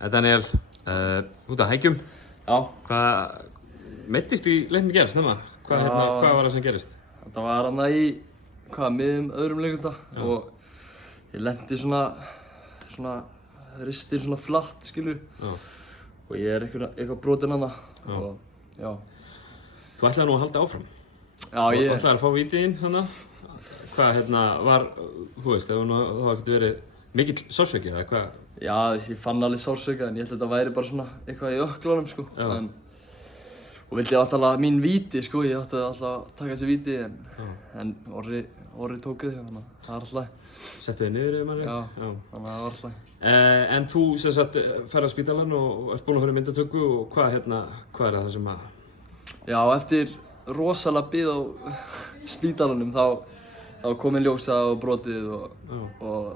Daniel, út af hækjum. Já. Hvað meiddist í leiknum í gær snemma? Hvað var það sem gerist? Þetta var þarna í, miðjum öðrum leikluta og ég lenti svona ristir svona flatt, skilur. Já. Og ég er eitthvað brotinn þarna og já. Þú ætlaði nú að halda áfram. Já, ég... Þú ætlaði að fá vítið inn hana. Hvað var, þú veist, það ekkert verið mikill sársauki eða hvað? Já, ég fann alveg sársauka en ég held að þetta væri bara svona eitthvað í ökklunum, sko. Og vildi alltaf mín víti, sko, ég átti alltaf að taka þessi víti en Orri tók þau, þannig að það var alltaf. Settu þið niður ef maður rétt? Já, þannig að það var alltaf. En þú sem sagt ferð á spítalann og ert búinn að fara í myndatöku og hvað er það sem að? Já, eftir rosalega bið á spítalanum þá kom inn ljósa á brotið og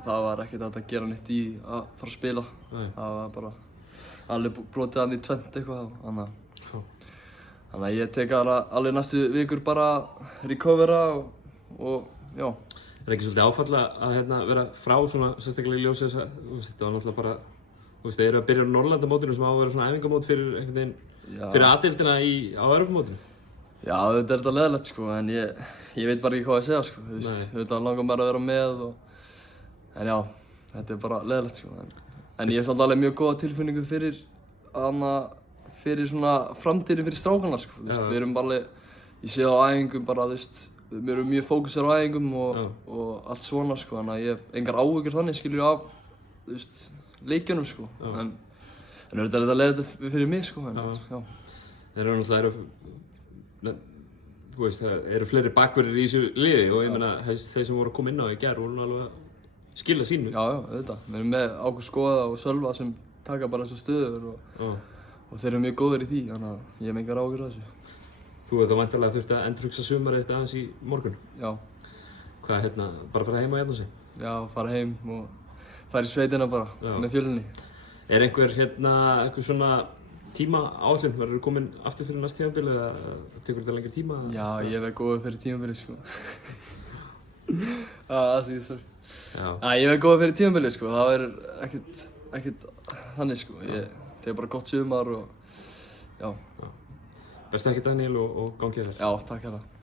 það var ekkert hægt að gera neitt í að fara að spila. Það var bara alveg brotið hann í tvennt eitthvað, þannig að ég tek alveg næstu vikur bara að recovera og já. Er ekki svolítið áfall að vera frá svona sérstaklega í ljósi þess að þetta var náttúrulega bara, þið eru að byrja á Norrlandamótinu sem á að vera svona æfingamót fyrir einhvern veginn, fyrir A-deildina á Evrópumótinu? Já, þetta er þetta leiðilegt, sko, en ég veit bara ekki hvað að segja, sko, þetta langar mér að vera með en já, þetta er bara leiðilegt, sko, en ég hef samt alveg mjög góða tilfinningu fyrir svona framtíðin fyrir strákana, sko, við erum bara ég sé á æfingum bara, við erum mjög fókusar á æfingum og allt svona, sko, þannig að ég hef engar áhyggjur þannig, skilur af, leikjunum, sko, en auðvitað er þetta leiðilegt fyrir mig, sko, já. Þeir eru náttúrulega þú veist, það eru fleiri bakverðir í þessu liði og ég meina þeir sem voru að koma inn á í gær voru alveg að skila sínu. Já, auðvitað. Við erum með Ágúst Skoða og Sölva sem taka bara þessar stöður og þeir eru mjög góðir í því, þannig að ég hef engar áhyggjur af þessu. Þú hefði þá væntanlega þurft að endurhugsa sumarið þetta aðeins í morgun? Já. Hvað, bara fara heim og jafna sig? Já, fara heim og fara í sveitina bara með fjölunni. Er einhver svona tíma áætlun, verður þú kominn aftur fyrir næst tímabil eða tekur þetta lengri tíma? Já, ég verð góður fyrir tímabili, sko. Ég verð góður fyrir tímabili, sko, það verður ekkert þannig, sko. Ég tek bara gott sumar og já. Bestu ekki Daniel og gangi þér. Já, takk hérna.